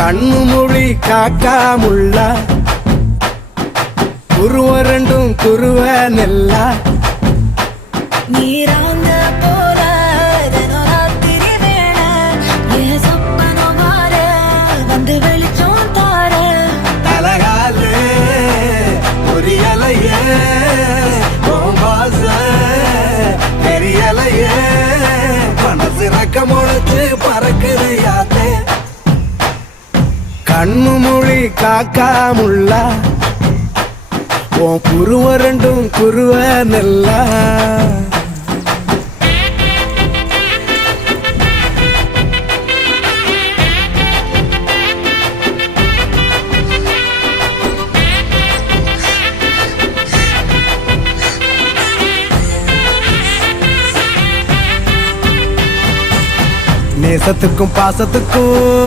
கண்ணு மொழி காக்காமுள்ள குருவ ரெண்டும் குருவ நெல்லா நீராங்க போல ராத்திரி வேண என் சொப்பனம் மாற வந்து வெளிச்சம் தார தலகாலே புரியலையே பாச தெரியலையே மனசு ரக்க முளைச்சு பறக்குது யாத்தே கண்ணு மொழி காக்காமுள்ள உன் குருவ ரெண்டும் குருவ நெல்லா நேசத்துக்கும் பாசத்துக்கும்